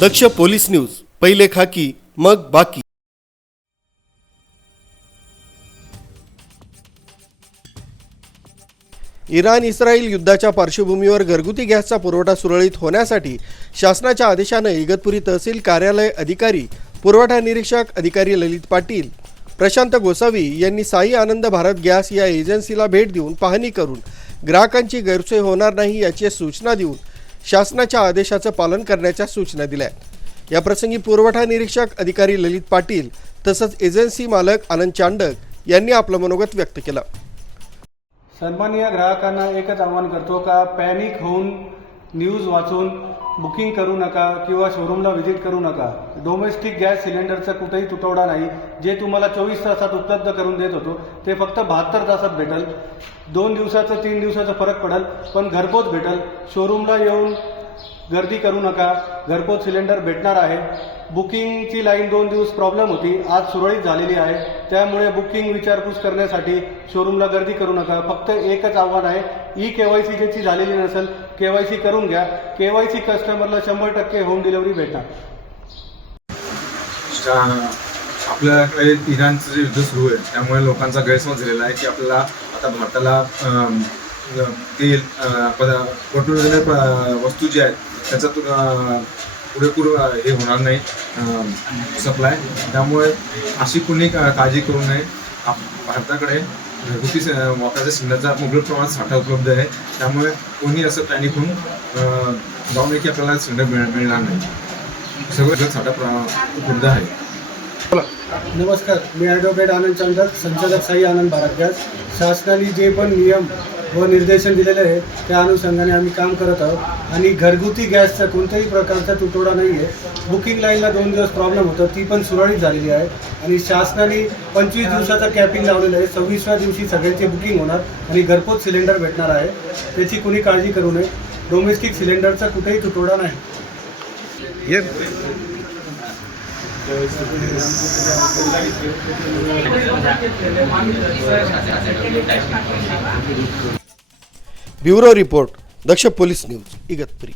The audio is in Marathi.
दक्ष पोलीस न्यूज, पहिले खाकी मग बाकी। इराण इस्रायल युद्धाच्या पार्श्वभूमीवर घरगुती गॅसचा पुरवठा सुरळीत होण्यासाठी शासनाच्या आदेशाने इगतपुरी तहसील कार्यालय अधिकारी, पुरवठा निरीक्षक अधिकारी ललित पाटील, प्रशांत गोसावी यांनी साई आनंद भारत गॅस या एजन्सीला भेट देऊन पाहणी करून ग्राहकांची गैरसोय होणार नाही याची सूचना देऊन शासनाच्या आदेशाचं पालन करण्याच्या सूचना दिल्या। या प्रसंगी पुरवठा निरीक्षक अधिकारी ललित पाटील तसंच एजन्सी मालक आनंद चांडक यांनी आपलं मनोगत व्यक्त केलं। सन्माननीय ग्राहकांना एकच आवाहन करतो का पॅनिक होऊन न्यूज वाचून बुकिंग करू नका किंवा शोरूमला व्हिजिट करू नका। डोमेस्टिक गॅस सिलेंडरचा कुठेही तुटवडा नाही। जे तुम्हाला 24 तासात उपलब्ध करून देत होतो ते फक्त 72 तासात भेटेल। 2 दिवसाचा 3 दिवसाचा फरक पडेल, पण घरपोच भेटेल। शोरूमला येऊन गर्दी करू नका, घरपोच सिलेंडर भेटणार आहे। बुकिंगची लाईन 2 दिवस प्रॉब्लेम होती, आज सुरळीत झालेली आहे। त्यामुळे बुकिंग विचारपूस करण्यासाठी शोरूमला गर्दी करू नका। फक्त एकच आव्हान आहे, ई-केवायसी ज्याची झालेली नसेल केवायसी करून घ्या। केवायसी कस्टमरला 100% होम डिलिव्हरी भेटणार। आपल्याकडे इराणचं जे युद्ध सुरू आहे त्यामुळे लोकांचा गैरसमज झालेला आहे की आपल्याला आता भारताला तेल वस्तू जी आहेत त्याच्यातून पुरेपूर हे होणार नाही सप्लाय। त्यामुळे अशी कुणी काळजी करू नये। भारताकडे घरगुती वापराच्या सिलेंडरचा मुबलक प्रमाणात साठा उपलब्ध आहे। त्यामुळे कोणी असं पॅनिक होऊन जाऊ नये की आपल्याला सिलेंडर मिळणार नाही। सगळं साठा उपलब्ध आहे। नमस्कार, मी ॲडव्होकेट आनंद चांडक, संचालक साई आनंद भारत गॅस। शासनाने जे पण नियम व निर्देशन दिलेले आहे त्या अनुषंगाने आम्ही काम करत आहोत आणि घरगुती गॅसचा कोणत्याही प्रकारचा तुटवडा नाही आहे। बुकिंग लाईनला 2 दिवस प्रॉब्लेम होता, ती पण सुरळीत झालेली आहे आणि शासनाने 25 दिवसाचा कॅपिंग लावलेलं आहे। 26व्या दिवशी सगळ्यांची बुकिंग होणार आणि घरपोच सिलेंडर भेटणार आहे। त्याची कुणी काळजी करू नये। डोमेस्टिक सिलेंडरचा कुठेही तुटवडा नाही। ब्युरो रिपोर्ट, दक्ष पोलीस न्यूज, इगतपुरी।